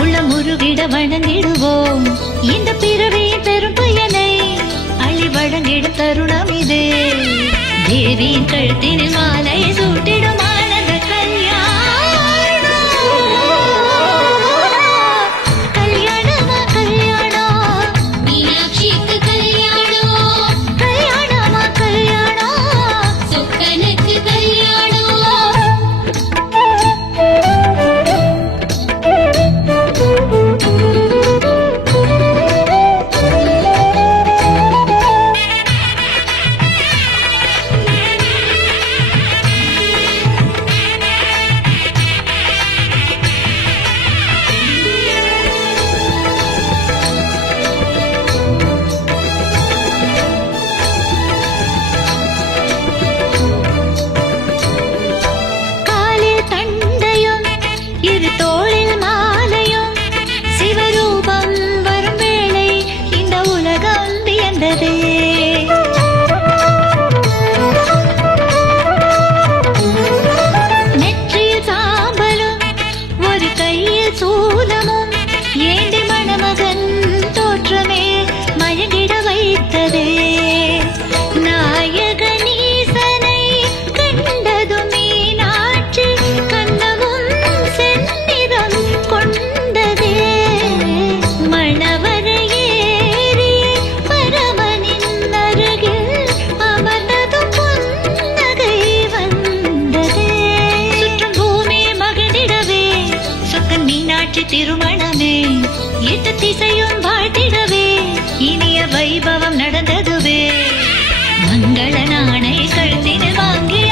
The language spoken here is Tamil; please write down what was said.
உளமுருகிட வணங்கிடுவோம் இந்த பிறவியின் பெரும் பயனை அள்ளி வழங்கிடும் தருணம் இது. தேவியின் கழுத்தினில் மாலை சூட்டிடும் ஆனந்த கல்யாணம். கல்யாணமா கல்யாணம், மீனாட்சிக்கு கல்யாணம், கல்யாணமா கல்யாணம், சொக்கனுக்கு கல்யாணம். காலில் தண்டையும் இரு தோளில் மாலையும் சிவரூபம் வரும் வேளை இந்த உலகம் வியந்தது. நெற்றியில் சாம்பலும் ஒரு கையில் சூலமும் ஏண்டி மணமகன் தோற்றமே மயங்கிட வைத்தது. நாயகனீசனை கண்டதும் மீனாட்சி கண்ணமும் செந்நிறம் கொண்டதே. மணவரையேறி பரமனின் அருகில் அமர்ந்ததும் புன்னகை வந்ததே. சுற்றும் பூமி மகிழ்ந்திடவே சொக்கன் மீனாட்சி திருமணமே எட்டு திசையும் வாழ்த்திடவே இனிய வைபவம் நடந்ததுவே. மங்கள நாணை கழுத்தினில் வாங்கிய